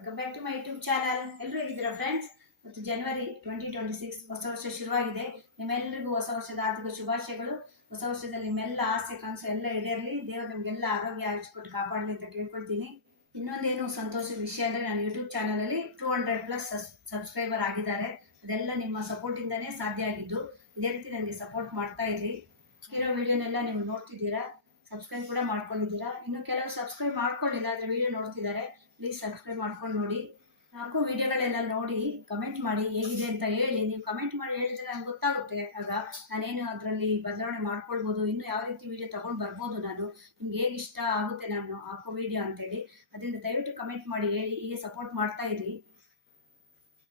Welcome back to my YouTube channel. ಎಲ್ಲರೂ ಹೇಗಿದ್ದೀರಾ friends? ಮತ್ತು ಜನವರಿ 2026 ಹೊಸ ವರ್ಷ ಶುರುವಾಗಿದೆ. ನಿಮ್ಮೆಲ್ಲರಿಗೂ ಹೊಸ ವರ್ಷದ ಆರ್ಥಿಕ ಶುಭಾಶಯಗಳು. ಹೊಸ ವರ್ಷದಲ್ಲಿ ನಿಮ್ಮೆಲ್ಲ ಆಸೆ ಕನಸು ಎಲ್ಲ ಈಡೇರಲಿ. ದೇವರು ನಿಮಗೆಲ್ಲ ಆರೋಗ್ಯ ಆಯುಷ್ಕೊಟ್ಟು ಕಾಪಾಡಲಿ ಅಂತ ಕೇಳ್ಕೊಳ್ತೀನಿ. ಇನ್ನೊಂದೇನು ಸಂತೋಷದ ವಿಷಯ ಅಂದರೆ ನನ್ನ ಯೂಟ್ಯೂಬ್ ಚಾನಲಲ್ಲಿ 200+ ಸಬ್ಸ್ಕ್ರೈಬರ್ ಆಗಿದ್ದಾರೆ. ಅದೆಲ್ಲ ನಿಮ್ಮ ಸಪೋರ್ಟಿಂದನೇ ಸಾಧ್ಯ ಆಗಿದ್ದು. ಇದೇ ರೀತಿ ನನಗೆ ಸಪೋರ್ಟ್ ಮಾಡ್ತಾ ಇರಿ. ಇರೋ ವಿಡಿಯೋನೆಲ್ಲ ನೀವು ನೋಡ್ತಿದ್ದೀರಾ, ಸಬ್ಸ್ಕ್ರೈಬ್ ಕೂಡ ಮಾಡ್ಕೊಂಡಿದ್ದೀರಾ. ಇನ್ನು ಕೆಲವರು ಸಬ್ಸ್ಕ್ರೈಬ್ ಮಾಡ್ಕೊಳ್ಳಿಲ್ಲ, ಆದರೆ ವಿಡಿಯೋ ನೋಡ್ತಿದ್ದಾರೆ. ಪ್ಲೀಸ್ ಸಬ್ಸ್ಕ್ರೈಬ್ ಮಾಡ್ಕೊಂಡು ನೋಡಿ. ನಾಲ್ಕು ವಿಡಿಯೋಗಳೆಲ್ಲ ನೋಡಿ ಕಮೆಂಟ್ ಮಾಡಿ ಹೇಗಿದೆ ಅಂತ ಹೇಳಿ. ನೀವು ಕಮೆಂಟ್ ಮಾಡಿ ಹೇಳಿದ್ರೆ ನನಗೆ ಗೊತ್ತಾಗುತ್ತೆ. ಆಗ ನಾನೇನು ಅದರಲ್ಲಿ ಬದಲಾವಣೆ ಮಾಡ್ಕೊಳ್ಬೋದು, ಇನ್ನೂ ಯಾವ ರೀತಿ ವಿಡಿಯೋ ತೊಗೊಂಡು ಬರ್ಬೋದು, ನಾನು ನಿಮ್ಗೆ ಹೇಗೆ ಇಷ್ಟ ಆಗುತ್ತೆ ನಾನು ಹಾಕೋ ವಿಡಿಯೋ ಅಂತೇಳಿ. ಅದರಿಂದ ದಯವಿಟ್ಟು ಕಮೆಂಟ್ ಮಾಡಿ ಹೇಳಿ, ಹೀಗೆ ಸಪೋರ್ಟ್ ಮಾಡ್ತಾ ಇರಿ.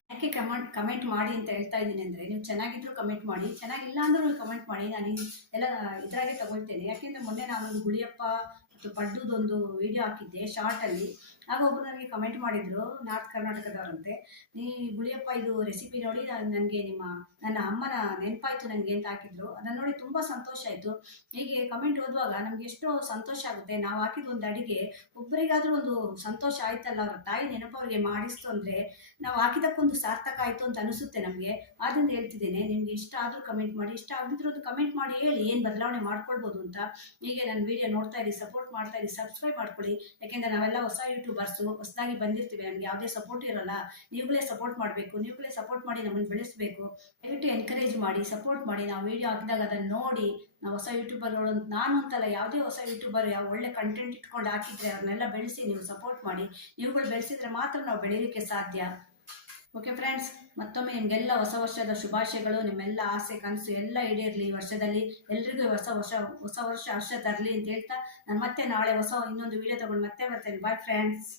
ಯಾಕೆ ಕಮೆಂಟ್ ಮಾಡಿ ಅಂತ ಹೇಳ್ತಾ ಇದ್ದೀನಿ ಅಂದರೆ, ನೀವು ಚೆನ್ನಾಗಿದ್ರು ಕಮೆಂಟ್ ಮಾಡಿ, ಚೆನ್ನಾಗಿಲ್ಲ ಅಂದ್ರೂ ಕಮೆಂಟ್ ಮಾಡಿ. ನಾನು ಎಲ್ಲ ಇದರಾಗೆ ತಗೊಳ್ತೇನೆ. ಯಾಕೆಂದರೆ ಮೊನ್ನೆ ನಾನೊಂದು ಗುಳಿಯಪ್ಪ ಮತ್ತು ಪಡ್ಡುದೊಂದು ವಿಡಿಯೋ ಹಾಕಿದ್ದೆ ಶಾರ್ಟಲ್ಲಿ. ಆಗ ಒಬ್ಬರು ನನಗೆ ಕಮೆಂಟ್ ಮಾಡಿದರು, ನಾರ್ತ್ ಕರ್ನಾಟಕದವರಂತೆ. ನೀ ಗುಳಿಯಪ್ಪ ಇದು ರೆಸಿಪಿ ನೋಡಿ ನನಗೆ ನನ್ನ ಅಮ್ಮನ ನೆನಪಾಯಿತು ನನಗೆ ಅಂತ ಹಾಕಿದ್ರು. ಅದನ್ನು ನೋಡಿ ತುಂಬ ಸಂತೋಷ ಆಯಿತು. ಹೀಗೆ ಕಮೆಂಟ್ ಓದುವಾಗ ನಮಗೆ ಎಷ್ಟೋ ಸಂತೋಷ ಆಗುತ್ತೆ. ನಾವು ಹಾಕಿದ ಒಂದು ಅಡಿಗೆ ಒಬ್ಬರಿಗಾದರೂ ಒಂದು ಸಂತೋಷ ಆಯ್ತಲ್ಲ, ಅವರ ತಾಯಿ ನೆನಪು ಅವರಿಗೆ ಮಾಡಿಸ್ತು ಅಂದರೆ ನಾವು ಹಾಕಿದಕ್ಕೊಂದು ಸಾರ್ಥಕ ಆಯಿತು ಅಂತ ಅನಿಸುತ್ತೆ ನಮಗೆ. ಆದ್ದರಿಂದ ಹೇಳ್ತಿದ್ದೇನೆ, ನಿಮಗೆ ಇಷ್ಟ ಆದರೂ ಕಮೆಂಟ್ ಮಾಡಿ, ಇಷ್ಟ ಆಗಿದ್ರದ್ದು ಕಮೆಂಟ್ ಮಾಡಿ ಹೇಳಿ ಏನು ಬದಲಾವಣೆ ಮಾಡ್ಕೊಳ್ಬೋದು ಅಂತ. ಹೀಗೆ ನನ್ನ ವಿಡಿಯೋ ನೋಡ್ತಾ ಇರಿ, ಸಪೋರ್ಟ್ ಮಾಡ್ತಾ ಇರಿ, ಸಬ್ಸ್ಕ್ರೈಬ್ ಮಾಡ್ಕೊಳ್ಳಿ. ಯಾಕೆಂದರೆ ನಾವೆಲ್ಲ ಹೊಸ ಯೂಟ್ಯೂಬರ್ಸು, ಹೊಸದಾಗಿ ಬಂದಿರ್ತೀವಿ, ನಮಗೆ ಯಾವುದೇ ಸಪೋರ್ಟ್ ಇರೋಲ್ಲ. ನೀವುಗಳೇ ಸಪೋರ್ಟ್ ಮಾಡಬೇಕು, ನೀವುಗಳೇ ಸಪೋರ್ಟ್ ಮಾಡಿ ನಮ್ಮನ್ನು ಬೆಳೆಸಬೇಕು. ದಯವಿಟ್ಟು ಎನ್ಕರೇಜ್ ಮಾಡಿ, ಸಪೋರ್ಟ್ ಮಾಡಿ. ನಾವು ವಿಡಿಯೋ ಹಾಕಿದಾಗ ಅದನ್ನು ನೋಡಿ ನಾವು ಹೊಸ ಯೂಟ್ಯೂಬರ್ಗಳು, ನಾನು ಅಂತಲ್ಲ, ಯಾವುದೇ ಹೊಸ ಯೂಟ್ಯೂಬರ್ ಯಾವ ಒಳ್ಳೆ ಕಂಟೆಂಟ್ ಇಟ್ಕೊಂಡು ಹಾಕಿದರೆ ಅವ್ರನ್ನೆಲ್ಲ ಬೆಳೆಸಿ ನೀವು ಸಪೋರ್ಟ್ ಮಾಡಿ. ನೀವುಗಳು ಬೆಳೆಸಿದ್ರೆ ಮಾತ್ರ ನಾವು ಬೆಳೆಯೋಕ್ಕೆ ಸಾಧ್ಯ. ಓಕೆ ಫ್ರೆಂಡ್ಸ್, ಮತ್ತೊಮ್ಮೆ ನಿಮಗೆಲ್ಲ ಹೊಸ ವರ್ಷದ ಶುಭಾಶಯಗಳು. ನಿಮ್ಮೆಲ್ಲ ಆಸೆ ಕನಸು ಎಲ್ಲ ಈಡೇರಲಿ ಈ ವರ್ಷದಲ್ಲಿ. ಎಲ್ರಿಗೂ ಹೊಸ ವರ್ಷ ಹರ್ಷ ತರಲಿ ಅಂತ ಹೇಳ್ತಾ, ನಾನು ಮತ್ತೆ ನಾಳೆ ಇನ್ನೊಂದು ವಿಡಿಯೋ ತಗೊಂಡು ಮತ್ತೆ ಬರ್ತೇನೆ. Bye friends.